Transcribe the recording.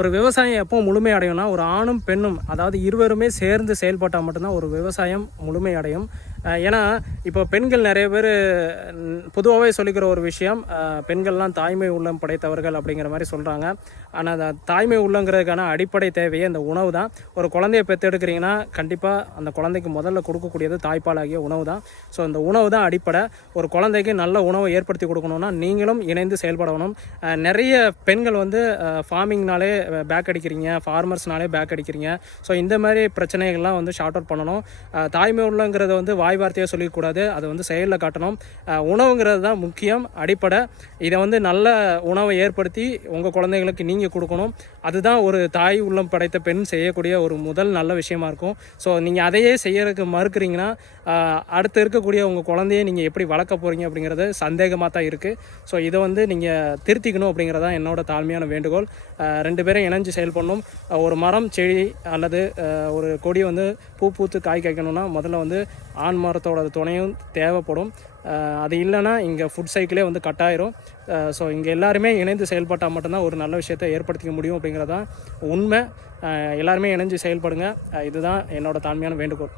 ஒரு விவசாயம் எப்போ முழுமை அடையும்னா ஒரு ஆணும் பெண்ணும் அதாவது இருவருமே சேர்ந்து செயல்பட்டால் மட்டும்தான் ஒரு விவசாயம் முழுமை அடையும். ஏன்னா இப்போ பெண்கள் நிறைய பேர் பொதுவாகவே சொல்லிக்கிற ஒரு விஷயம் பெண்கள்லாம் தாய்மை உள்ளம் படைத்தவர்கள் அப்படிங்கிற மாதிரி சொல்கிறாங்க ஆனால் அந்த தாய்மை உள்ளங்கிறதுக்கான அடிப்படை தேவையே இந்த உணவு தான். ஒரு குழந்தைய பெற்றெடுக்கிறீங்கன்னா கண்டிப்பாக அந்த குழந்தைக்கு முதல்ல கொடுக்கக்கூடியது தாய்ப்பாலாகிய உணவு தான். ஸோ இந்த உணவு தான் அடிப்படை. ஒரு குழந்தைக்கு நல்ல உணவை ஏற்படுத்தி கொடுக்கணும்னா நீங்களும் இணைந்து செயல்படணும் நிறைய பெண்கள் வந்து ஃபார்மிங்னாலே பேக் அடிக்கிறீங்க ஃபார்மர்ஸ்னாலே பேக் அடிக்கிறீங்க. ஸோ இந்த மாதிரி பிரச்சனைகள்லாம் வந்து ஷார்ட் அவுட் பண்ணணும். தாய்மை உள்ளங்கிறத வந்து வாய் வார்த்தையாக சொல்லிக்கூடாது அதை வந்து செயலில் காட்டணும். உணவுங்கிறது தான் முக்கியம். அடிப்படை. இதை வந்து நல்ல உணவை ஏற்படுத்தி உங்கள் குழந்தைங்களுக்கு நீங்கள் கொடுக்கணும். அதுதான் ஒரு தாய் உள்ளம் படைத்த பெண் செய்யக்கூடிய ஒரு முதல் நல்ல விஷயமா இருக்கும். ஸோ நீங்கள் அதையே செய்யறதுக்கு மறுக்கிறீங்கன்னா அடுத்து இருக்கக்கூடிய உங்கள் குழந்தைய நீங்கள் எப்படி வளர்க்க போகிறீங்க அப்படிங்கிறது சந்தேகமாக தான் இருக்குது ஸோ இதை வந்து நீங்கள் திருத்திக்கணும் அப்படிங்கிறதான் என்னோட தாழ்மையான வேண்டுகோள். ரெண்டு பேரும் இணைஞ்சு செயல்படணும் ஒரு மரம் செடி அல்லது ஒரு கொடி வந்து பூ பூத்து காய் காய்க்கணும்னா முதல்ல வந்து ஆண் மரத்தோட துணையும் தேவைப்படும். அது இல்லைன்னா இங்கே ஃபுட் சைக்கிளே வந்து கட்டாயிரும் ஸோ இங்கே எல்லாருமே இணைந்து செயல்பட்டால் மட்டும்தான் ஒரு நல்ல விஷயத்தை ஏற்படுத்திக்க முடியும் அப்படிங்கிறதான் உண்மை. எல்லாருமே இணைஞ்சு செயல்படுங்க. இதுதான் என்னோட தாழ்மையான வேண்டுகோள்.